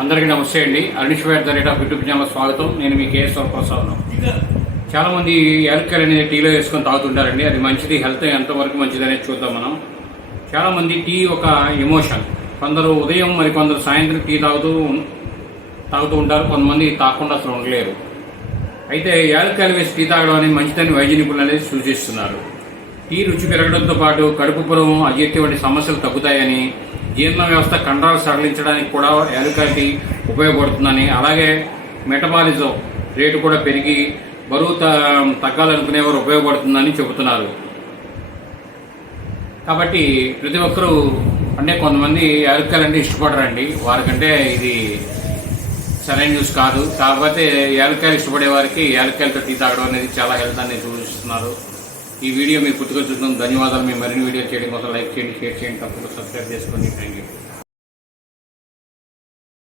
అందరికీ నమస్తే అండి. Aruneshwar the rate of YouTube channel స్వాగతం. నేను మీ కేఎస్ఆర్ ప్రసాద్. చాలా మంది యాలక్కాయలు అనేది టీలో వేసుకొని తాగుతుంటారండి. అది మంచిది, హెల్త్ ఎంతవరకు మంచిది అనేది చూద్దాం మనం. చాలా మంది టీ ఒక ఎమోషన్. కొందరు ఉదయం మరి కొందరు సాయంత్రం టీ తాగుతూ ఉంటారు. కొంతమంది తాగకుండా అసలు ఉండలేరు. అయితే యాలక్కాయలు వేసి టీ తాగడం అనేది మంచిదని వైద్య నిపుణులు అనేది సూచిస్తున్నారు. టీ రుచి పెరగడంతో పాటు కడుపు పురం, అజీర్తి వంటి సమస్యలు తగ్గుతాయని, జీర్ణ వ్యవస్థ కండరాలు సడలించడానికి కూడా యాలక్కాయ టీ ఉపయోగపడుతుందని, అలాగే మెటబాలిజం రేటు కూడా పెరిగి బరువు తగ్గాలనుకునేవారు ఉపయోగపడుతుందని చెబుతున్నారు. కాబట్టి ప్రతి ఒక్కరూ అంటే కొంతమంది యాలక్కాయలు అంటే ఇష్టపడరండి. వారికంటే ఇది సరైన న్యూస్ కాదు. కాకపోతే యాలక్కాయలు ఇష్టపడే వారికి యాలక్కాయలతో టీ తాగడం అనేది చాలా హెల్త్ అనేది సూచిస్తున్నారు. ఈ వీడియో మీకు పూర్తిగా చూద్దాం. ధన్యవాదాలు. మీ మరిన్ని వీడియో చేయడం కోసం లైక్ చేయండి, షేర్ చేయండి, తప్పకుండా సబ్స్క్రైబ్ చేసుకోండి. Thank you.